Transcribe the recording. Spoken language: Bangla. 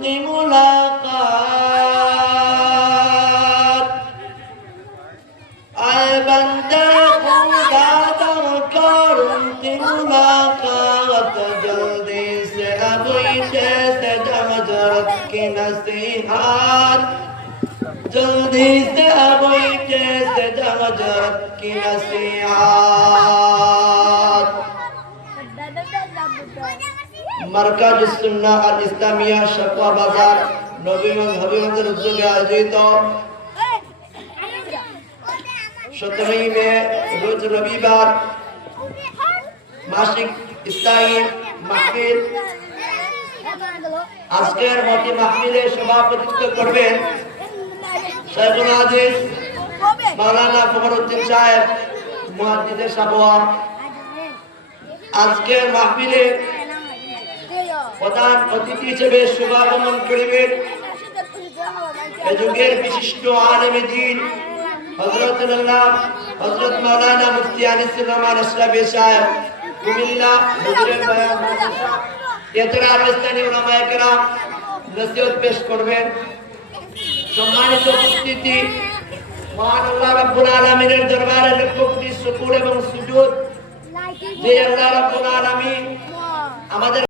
उनकी मुलाकात आए बंदे खुदा कर उनकी मुलाकात जल्दी से अब जैसे जमजरत की नसीहत जल्दी से अब जैसे जमजरत की नसीहत मरकज सुन्ना अल इस्लामिया शकवा बाजार नबीगंज हबीबगंज उद्योगे आयोजित 17 में रोज रविवार मासिक इस्लामी महफिल আজকের মতি মাহফিলে সভাপতিত্ব করবেন শাইখুল হাদিস মাওলানা ফখরুদ্দিন সাহেব মুহাদ্দিসে সাবোয়া। আজকের মাহফিলে প্রধান অতিথি হিসেবে শুভাগমন করবেন এ যুগের বিশিষ্ট আলেমে দ্বীন হযরত মাওলানা মুফতি আনিসুর রহমান আশরাফী সাহেব কুমিল্লা হুজুরের বয়ান মাদ্রাসা এছাড়া স্থানীয় উলামায়ে কেরাম নসিহত পেশ করবেন। সম্মানিত উপস্থিতি, মহান আল্লাহ রাব্বুল আলামিনের দরবারে লক্ষ কোটি শুকর এবং সুজুদ যে আল্লাহ রাব্বুল আলামিন আমাদের